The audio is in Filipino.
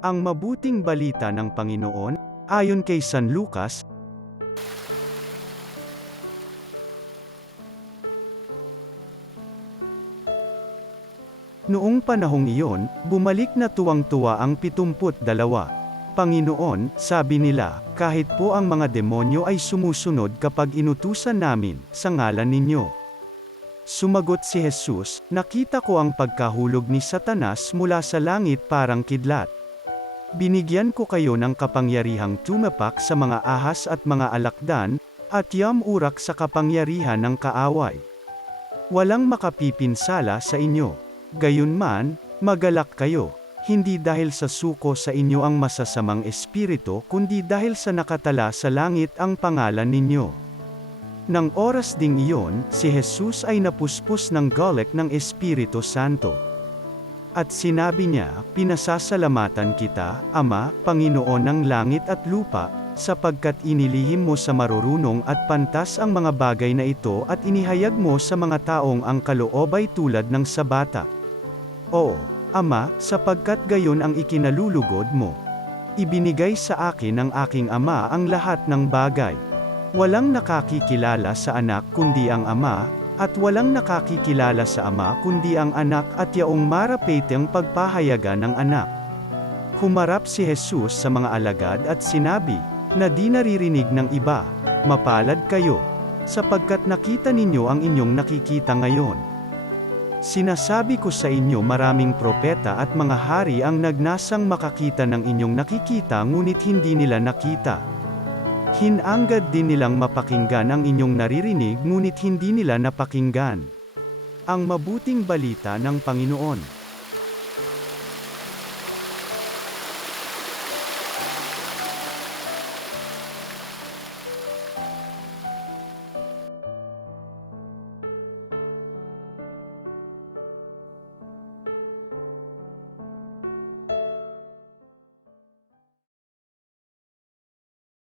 Ang mabuting balita ng Panginoon, ayon kay San Lucas. Noong panahong iyon, bumalik na tuwang-tuwa ang 72. Panginoon, sabi nila, kahit po ang mga demonyo ay sumusunod kapag inutusan namin, sa ngalan ninyo. Sumagot si Jesus, nakita ko ang pagkahulog ni Satanas mula sa langit parang kidlat. Binigyan ko kayo ng kapangyarihang tumapak sa mga ahas at mga alakdan, at yamurak sa kapangyarihan ng kaaway. Walang makapipinsala sa inyo. Gayunman, magalak kayo, hindi dahil sa suko sa inyo ang masasamang espiritu kundi dahil sa nakatala sa langit ang pangalan ninyo. Nang oras ding iyon, si Jesus ay napuspos ng galit ng Espiritu Santo. At sinabi niya, pinasasalamatan kita, Ama, Panginoon ng langit at lupa, sapagkat inilihim mo sa marurunong at pantas ang mga bagay na ito at inihayag mo sa mga taong ang kaloob ay tulad ng sa bata. Oo, Ama, sapagkat gayon ang ikinalulugod mo. Ibinigay sa akin ng aking Ama ang lahat ng bagay. Walang nakakikilala sa anak kundi ang Ama, at walang nakakikilala sa Ama kundi ang anak at yaong marapeteng pagpahayaga ng anak. Humarap si Jesus sa mga alagad at sinabi, na di naririnig ng iba, mapalad kayo, sapagkat nakita ninyo ang inyong nakikita ngayon. Sinasabi ko sa inyo maraming propeta at mga hari ang nagnasang makakita ng inyong nakikita ngunit hindi nila nakita. Hinanggad din nilang mapakinggan ang inyong naririnig ngunit hindi nila napakinggan. Ang mabuting balita ng Panginoon.